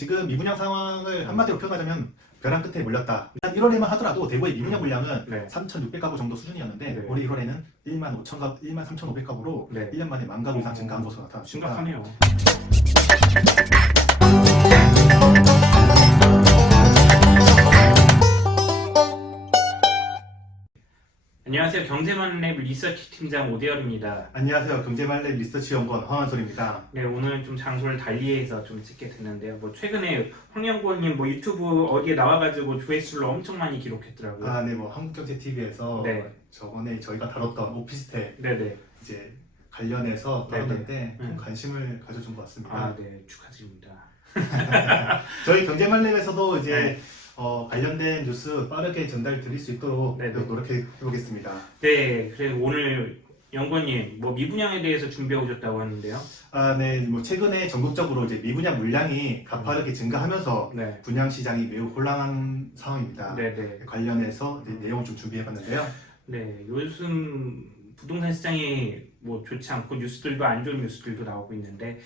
지금 미분양 상황을 한마디로 표현하자면 벼랑 끝에 몰렸다. 1월에만 하더라도 대구의 미분양 물량은 네. 3,600가구 정도 수준이었는데 네. 올해 1월에는 13,500가구로 네. 1년 만에 10,000가구 이상 증가한 것으로 나타났습니다. 심각하네요. 안녕하세요. 경제만랩 리서치 팀장 오대열입니다. 안녕하세요. 경제만렙 리서치연구원 황한솔입니다. 네, 오늘 좀 장소를 달리해서 좀 찍게 됐는데요. 뭐 최근에 황연구원님 뭐 유튜브 어디에 나와가지고 조회수를 엄청 많이 기록했더라고요. 네, 뭐 한국경제TV에서 네. 저번에 저희가 다뤘던 오피스텔 네네. 이제 관련해서 다뤘는데 네네. 좀 관심을 가져준 것 같습니다. 네, 축하드립니다. 저희 경제만렙에서도 이제 네. 관련된 뉴스 빠르게 전달 드릴 수 있도록 네네. 노력해 보겠습니다. 네, 그래 오늘 연구원님 뭐 미분양에 대해서 준비해 오셨다고 하는데요. 네, 뭐 최근에 전국적으로 이제 미분양 물량이 가파르게 증가하면서 네, 분양 시장이 매우 혼란한 상황입니다. 네네. 관련해서 내용을 좀 준비해봤는데요. 네, 요즘 부동산 시장이 뭐 좋지 않고 뉴스들도 안 좋은 뉴스들도 나오고 있는데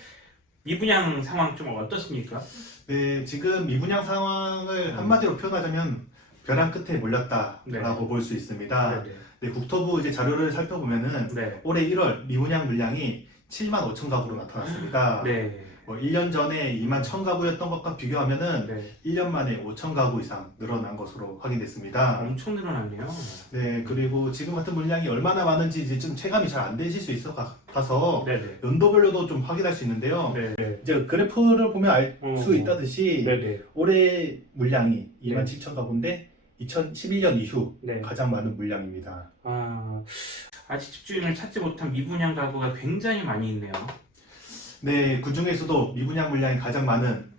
미분양 상황 좀 어떻습니까? 네, 지금 미분양 상황을 한마디로 표현하자면 벼랑 끝에 몰렸다라고 네. 볼 수 있습니다. 네네. 네, 국토부 이제 자료를 살펴보면은 네. 올해 1월 미분양 물량이 75,000가구로 나타났습니다. 네. 뭐 1년 전에 21,000가구였던 것과 비교하면은 네. 1년 만에 5,000가구 이상 늘어난 것으로 확인됐습니다. 엄청 늘어났네요. 네, 그리고 지금 같은 물량이 얼마나 많은지 이제 좀 체감이 잘 안 되실 수 있을 것 같아서 네네. 연도별로도 좀 확인할 수 있는데요. 네. 이제 그래프를 보면 알 수 있다듯이 네네. 올해 물량이 27,000가구인데 2011년 이후 네. 가장 많은 물량입니다. 아직 집주인을 찾지 못한 미분양 가구가 굉장히 많이 있네요. 네, 그 중에서도 미분양 물량이 가장 많은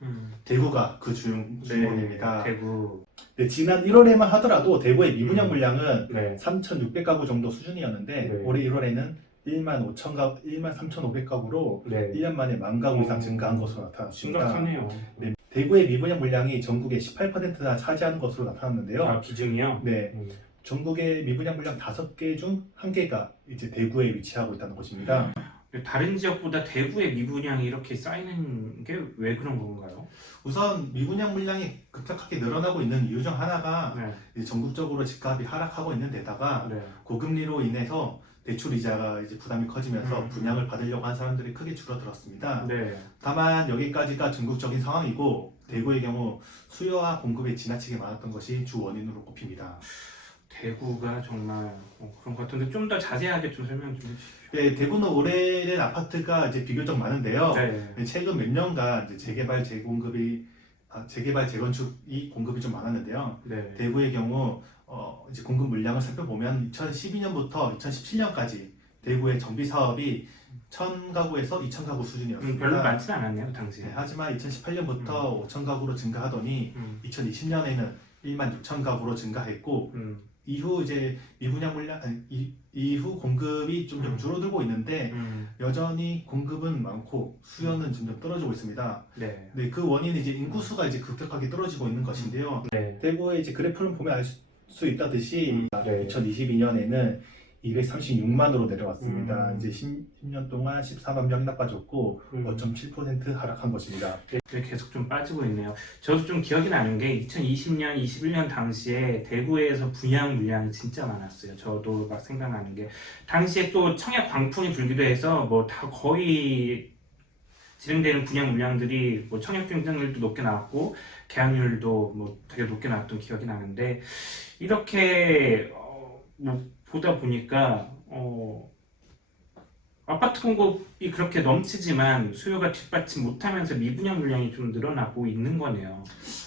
대구가 그 주인공입니다. 대구. 네, 지난 1월에만 하더라도 대구의 미분양 물량은 네. 3,600가구 정도 수준이었는데 네. 올해 1월에는 13,500가구로 네. 1년 만에 10,000가구 이상 증가한 것으로 나타났습니다. 심각하네요. 네, 대구의 미분양 물량이 전국의 18%나 차지하는 것으로 나타났는데요. 비중이요? 네, 전국의 미분양 물량 5개 중 1개가 이제 대구에 위치하고 있다는 것입니다. 다른 지역보다 대구의 미분양이 이렇게 쌓이는 게 왜 그런 건가요? 우선 미분양 물량이 급격하게 늘어나고 있는 이유 중 하나가 네. 이제 전국적으로 집값이 하락하고 있는 데다가 네. 고금리로 인해서 대출 이자가 이제 부담이 커지면서 음. 분양을 받으려고 한 사람들이 크게 줄어들었습니다. 네. 다만 여기까지가 전국적인 상황이고 대구의 경우 수요와 공급이 지나치게 많았던 것이 주 원인으로 꼽힙니다. 대구가 정말 그런 것 같은데 좀 더 자세하게 좀 설명 좀 해주시죠. 네, 대구는 오래된 아파트가 이제 비교적 많은데요. 네. 최근 몇 년간 이제 재개발 재건축이 공급이 좀 많았는데요. 네. 대구의 경우 이제 공급 물량을 살펴보면 2012년부터 2017년까지 대구의 정비 사업이 1,000가구에서 2,000가구 수준이었습니다. 별로 많진 않았네요, 당시에. 네, 하지만 2018년부터 5,000가구로 증가하더니 2020년에는 16,000가구로 증가했고 이후 이제 미분양 물량 이후 공급이 좀 줄어들고 있는데 여전히 공급은 많고 수요는 점점 떨어지고 있습니다. 네. 네, 그 원인은 이제 인구수가 이제 급격하게 떨어지고 있는 것인데요. 네. 대구의 이제 그래프를 보면 알 수 있다듯이 네. 2022년에는 236만으로 내려왔습니다. 음. 이제 10년 동안 14만 명이 나빠졌고 5.7% 하락한 것입니다. 네, 계속 좀 빠지고 있네요. 저도 좀 기억이 나는 게 2020년, 21년 당시에 대구에서 분양 물량이 진짜 많았어요. 저도 막 생각나는 게 당시에 또 청약 광풍이 불기도 해서 뭐 다 거의 진행되는 분양 물량들이 뭐 청약 경쟁률도 높게 나왔고 계약률도 뭐 되게 높게 나왔던 기억이 나는데 이렇게 뭐 보다 보니까 아파트 공급이 그렇게 넘치지만 수요가 뒷받침 못하면서 미분양 물량이 좀 늘어나고 있는 거네요.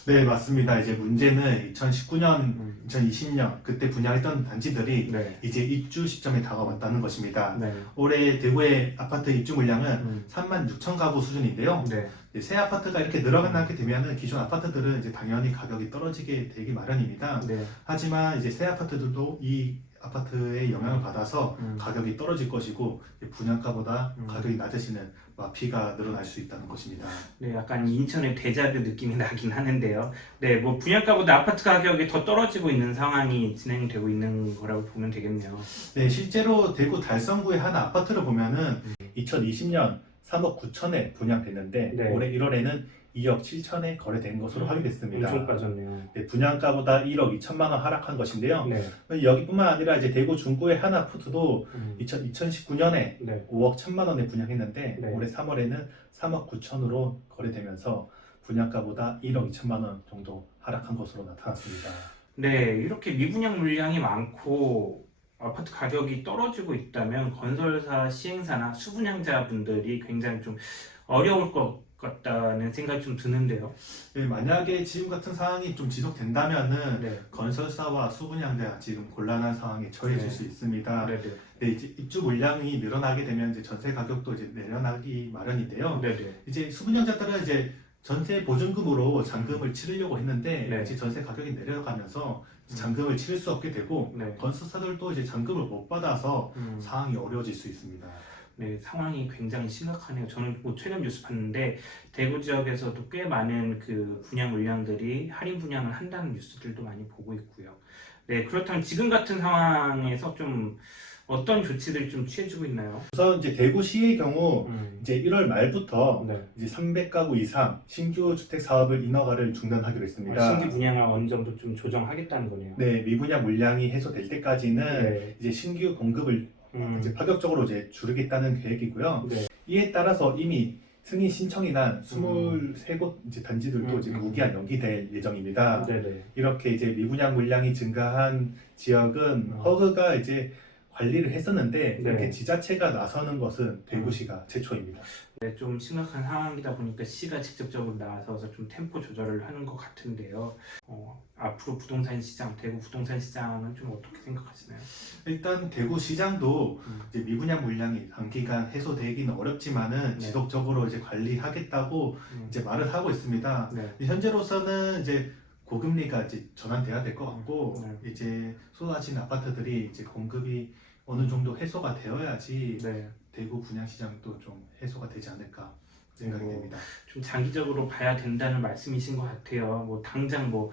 네, 맞습니다. 이제 문제는 2019년, 2020년 그때 분양했던 단지들이 네. 이제 입주 시점에 다가왔다는 것입니다. 네. 올해 대구의 아파트 입주 물량은 36,000가구 수준인데요. 네. 새 아파트가 이렇게 늘어나게 되면은 기존 아파트들은 이제 당연히 가격이 떨어지게 되기 마련입니다. 네. 하지만 이제 새 아파트들도 이 아파트의 영향을 받아서 음. 가격이 떨어질 것이고 분양가보다 음. 가격이 낮아지는 마피가 늘어날 수 있다는 것입니다. 네, 약간 인천의 대자뷰 느낌이 나긴 하는데요. 네, 뭐 분양가보다 아파트 가격이 더 떨어지고 있는 상황이 진행되고 있는 거라고 보면 되겠네요. 네, 실제로 대구 달성구의 한 아파트를 보면은 2020년 3억 9천에 분양됐는데 네. 올해 1월에는 2억 7천에 거래된 것으로 확인됐습니다. 엄청 빠졌네요. 네, 분양가보다 1억 2천만 원 하락한 것인데요. 네. 여기뿐만 아니라 이제 대구 중구의 하나푸드도 2019년에 네. 5억 1천만 원에 분양했는데 네. 올해 3월에는 3억 9천으로 거래되면서 분양가보다 1억 2천만 원 정도 하락한 것으로 나타났습니다. 네, 이렇게 미분양 물량이 많고 아파트 가격이 떨어지고 있다면 건설사, 시행사나 수분양자분들이 굉장히 좀 어려울 것 같다는 생각이 좀 드는데요. 네, 만약에 지금 같은 상황이 좀 지속된다면은 네, 건설사와 수분양자 지금 곤란한 상황에 처해질 네. 수 있습니다. 네, 네, 네, 이제 입주 물량이 늘어나게 되면 이제 전세 가격도 이제 내려나기 마련인데요. 네, 네. 이제 수분양자들은 이제 전세 보증금으로 잔금을 치르려고 했는데 네. 이제 전세 가격이 내려가면서 잔금을 치를 수 없게 되고 네. 건설사들도 이제 잔금을 못 받아서 음. 상황이 어려워질 수 있습니다. 네, 상황이 굉장히 심각하네요. 저는 뭐 최근 뉴스 봤는데 대구 지역에서도 꽤 많은 그 분양 물량들이 할인 분양을 한다는 뉴스들도 많이 보고 있고요. 네, 그렇다면 지금 같은 상황에서 좀 어떤 조치들이 좀 취해지고 있나요? 우선 이제 대구시의 경우 이제 1월 말부터 네. 이제 300가구 이상 신규 주택 사업을 인허가를 중단하기로 했습니다. 신규 분양을 어느 정도 좀 조정하겠다는 거네요. 네, 미분양 물량이 해소될 때까지는 네. 이제 신규 공급을 이제 파격적으로 이제 줄이겠다는 계획이고요. 네. 이에 따라서 이미 승인 신청이 난 23곳 이제 단지들도 이제 무기한 연기될 예정입니다. 네네. 이렇게 이제 미분양 물량이 증가한 지역은 허그가 이제 관리를 했었는데 네. 이렇게 지자체가 나서는 것은 대구시가 최초입니다. 네, 좀 심각한 상황이다 보니까 시가 직접적으로 나서서 좀 템포 조절을 하는 것 같은데요. 앞으로 부동산 시장, 대구 부동산 시장은 좀 어떻게 생각하시나요? 일단 대구 시장도 이제 미분양 물량이 단기간 해소되기는 어렵지만은 네. 지속적으로 이제 관리하겠다고 이제 말을 하고 있습니다. 네. 현재로서는 이제 고금리가 이제 전환돼야 될 것 같고 네. 이제 쏟아진 아파트들이 이제 공급이 어느 정도 해소가 되어야지 네. 대구 분양 시장도 좀 해소가 되지 않을까 생각이 됩니다. 좀 장기적으로 봐야 된다는 말씀이신 것 같아요. 뭐 당장 뭐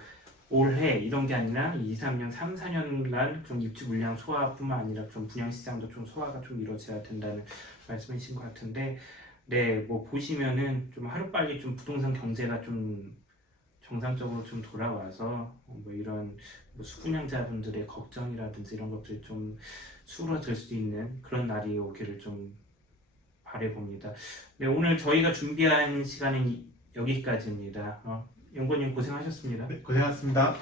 올해 이런 게 아니라 2, 3년, 3, 4년간 좀 입주 물량 소화뿐만 아니라 좀 분양 시장도 좀 소화가 좀 이루어져야 된다는 말씀이신 것 같은데, 네, 뭐 보시면은 좀 하루빨리 좀 부동산 경제가 좀 정상적으로 좀 돌아와서 뭐 이런 뭐 수분양자분들의 걱정이라든지 이런 것들이 좀 수그러들 수 있는 그런 날이 오기를 좀 바라봅니다. 네, 오늘 저희가 준비한 시간은 여기까지입니다. 연구원님 고생하셨습니다. 네, 고생하셨습니다.